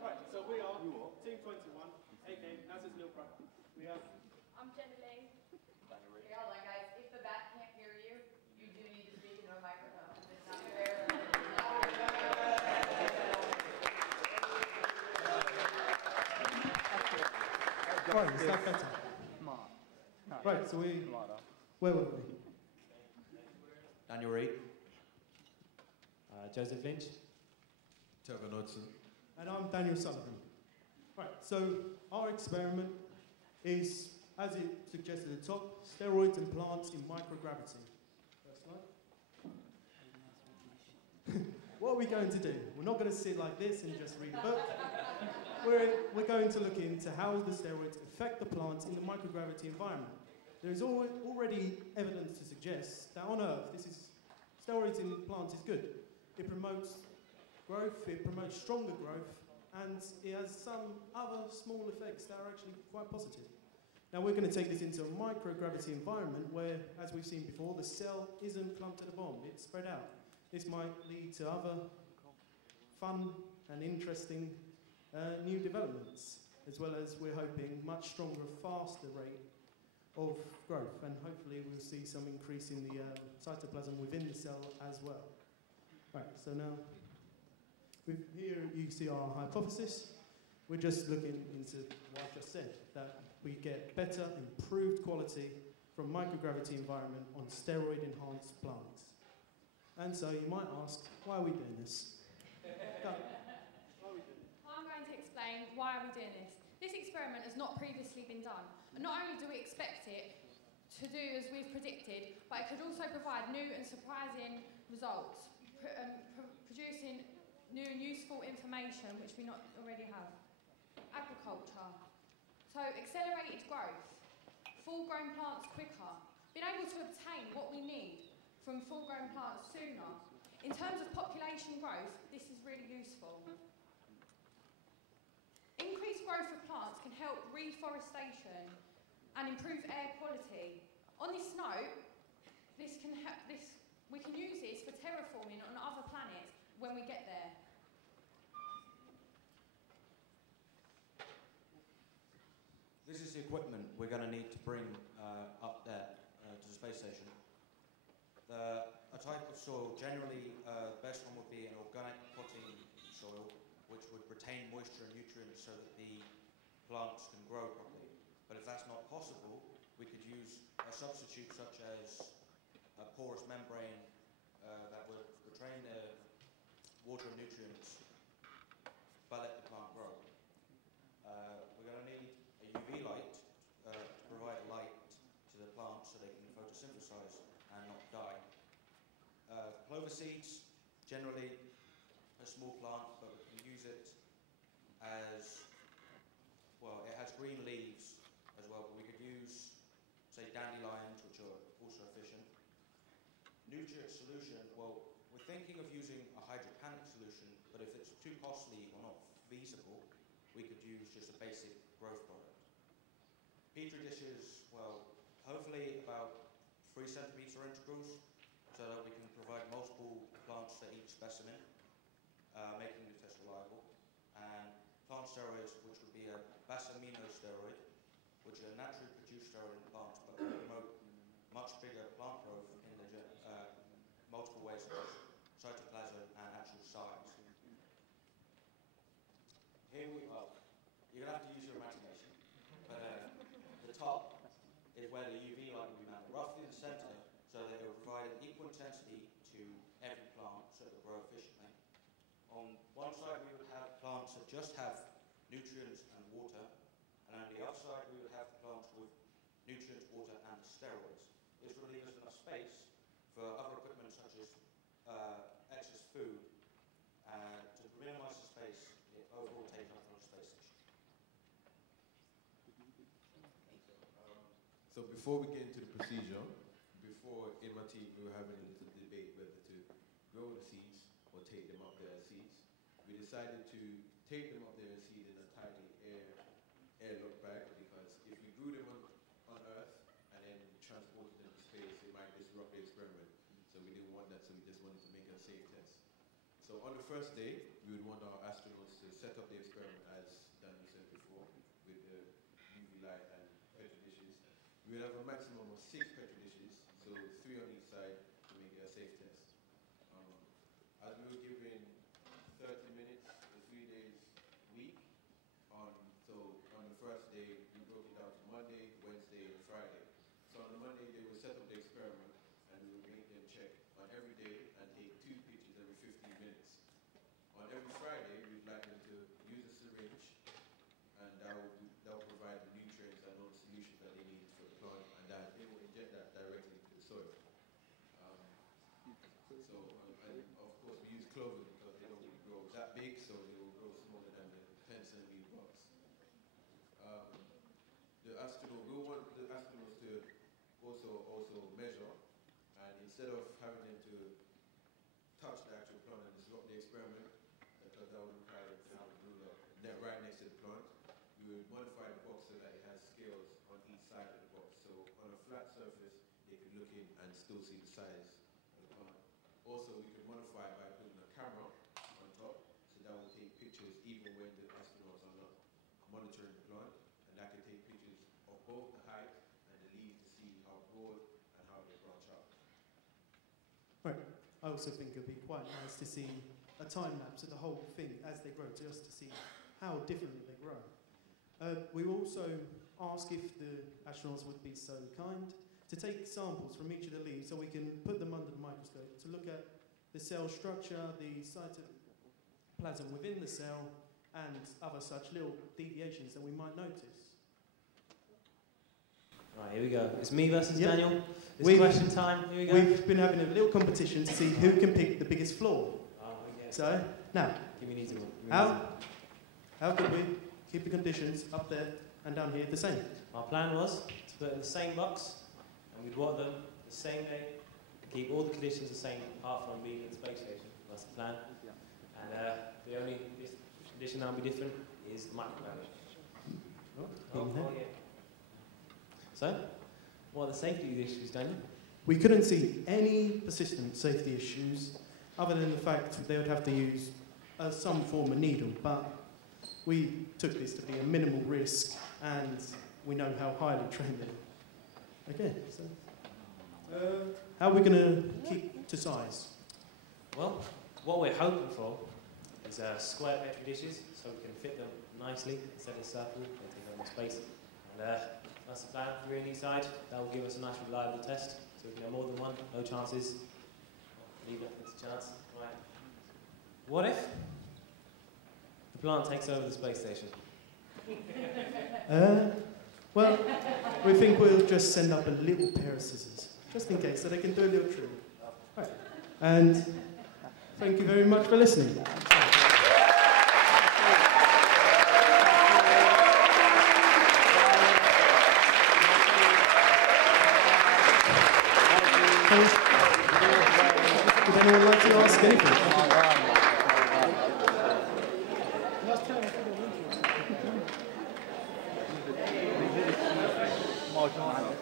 Right, so we are Team 21, aka NASA's little brother. We are. I'm Jenny Lee. Okay, hold on, guys. If the bat can't hear you, you do need to speak into a microphone. It's not fair. Right, is that better? Right, so where were we? Daniel Reid. Joseph Lynch. Trevor Knudsen. And I'm Daniel Sullivan. Right, so our experiment is, as it suggested at the top, steroids and plants in microgravity. First slide. What are we going to do? We're not going to sit like this and just read a book. We're going to look into how the steroids affect the plants in the microgravity environment. There is already evidence to suggest that on Earth, steroids in plants is good. It promotes growth, it promotes stronger growth, and it has some other small effects that are actually quite positive. Now we're going to take this into a microgravity environment where, as we've seen before, the cell isn't clumped at a bomb, it's spread out. This might lead to other fun and interesting new developments, as well as we're hoping much stronger, faster rate of growth, and hopefully we'll see some increase in the cytoplasm within the cell as well. Right, so now, here you see our hypothesis. We're just looking into what I just said, that we get better, improved quality from microgravity environment on steroid-enhanced plants. And so you might ask, why are we doing this? Go. I'm going to explain why are we doing this. This experiment has not previously been done, and not only do we expect it to do as we've predicted, but it could also provide new and surprising results, producing new and useful information which we not already have. Agriculture. So accelerated growth, full-grown plants quicker, being able to obtain what we need from full-grown plants sooner. In terms of population growth, this is really useful. Increased growth of plants can help reforestation and improve air quality. On this note, we can use this for terraforming on other planets when we get there. This is the equipment we're going to need to bring up there to the space station. A type of soil, generally the best one would be an organic potting soil, which would retain moisture and nutrients so that the plants can grow properly. But if that's not possible, we could use a substitute such as a porous membrane that would retain the water and nutrients but let the plant grow. We're going to need a UV light to provide light to the plant so they can photosynthesize and not die. Clover seeds, generally a small plant, but we can use it as, well, it has green leaves as well, but we could use, say, dandelions, which are also efficient. Nutrient solution, well, we're thinking of using a hydroponic solution, but if it's too costly or not feasible, we could use just a basic growth product. Petri dishes, well, hopefully about 3 centimeter integrals, so that we can provide multiple plants for each specimen, making the test reliable. And plant steroids, which would be a basaminosteroid, which is a naturally produced steroid in plants, but will promote much bigger plant growth in the multiple ways, such as cytoplasm and actual size. Here we are. You're going to have to use your imagination. But the top is where the UV light will be mounted, roughly in the center, so that it will provide an equal intensity to every plant so it will grow efficiently. On one side we would have plants that just have nutrients and water, and on the other side we would have plants with nutrients, water and steroids. This would leave us enough space for other equipment such as excess food to minimize the space it overall taken up from the space station. So before we get into the procedure, before in my team we were having a little debate whether to grow the seeds or take them up there as seeds. We decided to take them up there as seeds in a tightly airlock bag, because if we grew them on Earth and then transported them to space, it might disrupt the experiment. So we didn't want that, so we just wanted to make a safe test. So on the first day, we would want our astronauts to set up the experiment as Daniel said before, with the UV light and petri dishes. We would have a maximum of 6 petri dishes, so 3 on each side to make it a safe test. As we were given 30 minutes for 3 days a week, so on the first day, we broke it down to Monday, Wednesday, and Friday. So on the Monday, they would set up the experiment, and we would make them check on every day and take 2 pictures every 15 minutes. On every Friday, we'd like them to use a syringe, and that will provide the nutrients and all the solutions that they need for the plant, and that they will inject that directly into the soil. And of course, we use clover because they don't really grow that big, so they will grow smaller than the 10 centimeter box. We want the astronauts to also measure, and instead of having them to touch the actual plant and disrupt the experiment, because that would require them to have a ruler right next to the plant, we would modify the box so that it has scales on each side of the box. So on a flat surface, they could look in and still see the size of the plant. Also, we could modify by putting a camera on top, so that will take pictures even when the astronauts are not monitoring the plant, and that could take pictures of both the height and the leaves to see how broad and how they branch out. Right. I also think it would be quite nice to see a time lapse of the whole thing as they grow, just to see how differently they grow. We will also ask if the astronauts would be so kind to take samples from each of the leaves so we can put them under the microscope to look at the cell structure, the cytoplasm within the cell, and other such little deviations that we might notice. Right, here we go. It's me versus Yep. Daniel. It's question time. Here we go. We've been having a little competition to see who can pick the biggest flaw. Oh, okay. So, now, Give me an easy one. how could we keep the conditions up there and down here the same? Our plan was to put it in the same box, and we'd water them the same day, and keep all the conditions the same, apart from being in the space station. That's the plan. And the only condition that will be different is the microgravity. Yeah. So, what are the safety issues, Daniel? We couldn't see any persistent safety issues other than the fact they would have to use some form of needle, but we took this to be a minimal risk, and we know how highly trained they are. Okay, so how are we going to keep to size? Well, what we're hoping for is square petri dishes, so we can fit them nicely instead of circle, and take up more space. And that's the plan, 3 on each side. That will give us a nice reliable test, so we can have more than one, no chances. Leave nothing to chance. Right. What if the plant takes over the space station? Well, we think we'll just send up a little pair of scissors, just in case, so they can do a little trim. Right. And thank you very much for listening. Would anyone like to ask anything?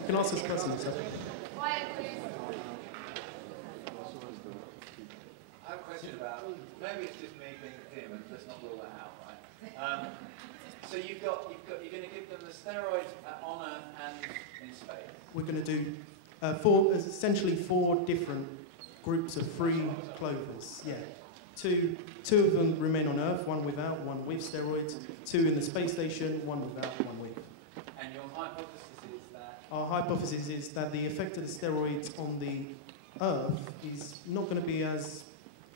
You can ask this person himself. Quiet, please. I have a question about, maybe it's just me being Tim, and let's not rule that out, right? So you're going to give them the steroids on Earth and in space? We're going to do essentially 4 different groups of 3 clovers. Yeah, two of them remain on Earth, 1 without, 1 with steroids. 2 in the space station, 1 without, 1 with. And your hypothesis is that? Our hypothesis is that the effect of the steroids on the Earth is not going to be as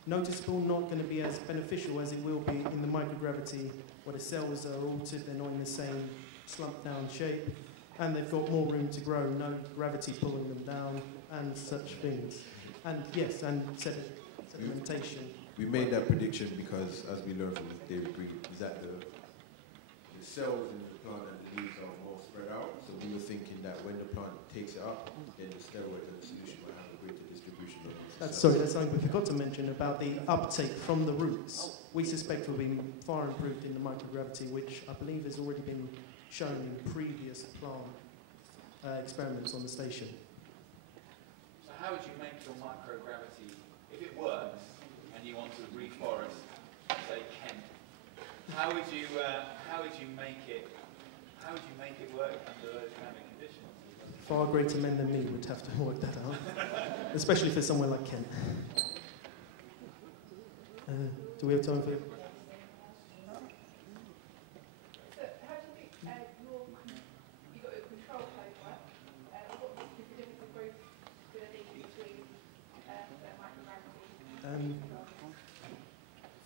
noticeable, not going to be as beneficial as it will be in the microgravity, where the cells are altered, they're not in the same slumped down shape, and they've got more room to grow, no gravity pulling them down, and such things. And yes, and sedimentation. We made that prediction because, as we learned from David Green, is that the cells in the plant and the leaves are more spread out. So we were thinking that when the plant takes it up, then the steroid and the solution will have a greater distribution of these cells. That's something we forgot to mention about the uptake from the roots. We suspect will be far improved in the microgravity, which I believe has already been shown in previous plant experiments on the station. So how would you make your microgravity, if it works, and you want to reforest, say Kent, how would you make it work under those kind of conditions? Far greater men than me would have to work that out, especially for somewhere like Kent. Do we have time for? So how do you think you got your control code work? What is the difference of group going to be between the microgravity?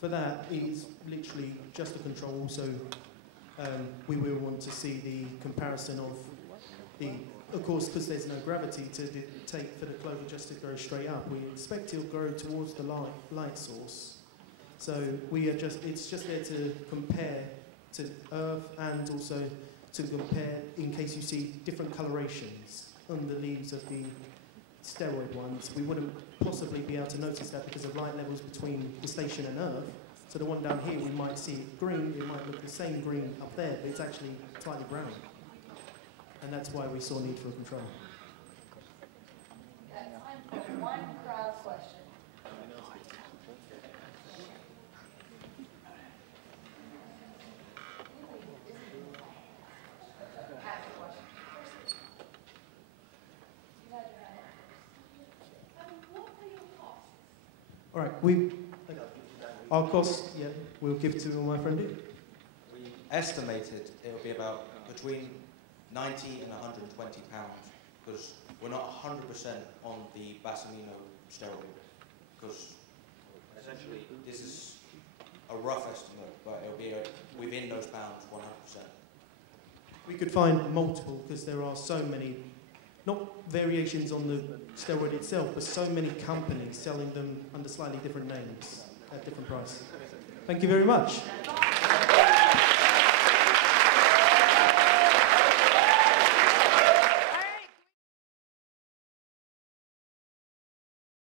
For that, it's literally just a control. So we will want to see the comparison of of course, because there's no gravity to take for the clover just to go straight up. We expect it'll go towards the light source. So it's just there to compare to Earth, and also to compare in case you see different colorations on the leaves of the steroid ones. We wouldn't possibly be able to notice that because of light levels between the station and Earth. So the one down here, we might see it green, it might look the same green up there, but it's actually slightly brown. And that's why we saw need for a control. Time for one crowd question. All right, our costs, yeah, we'll give to my friend here. We estimated it will be about between 90 and 120 pounds, because we're not 100% on the Basamino steroid, because essentially this is a rough estimate, but it'll be within those pounds 100%. We could find multiple, because there are so many, not variations on the steroid itself, but so many companies selling them under slightly different names at different prices. Thank you very much.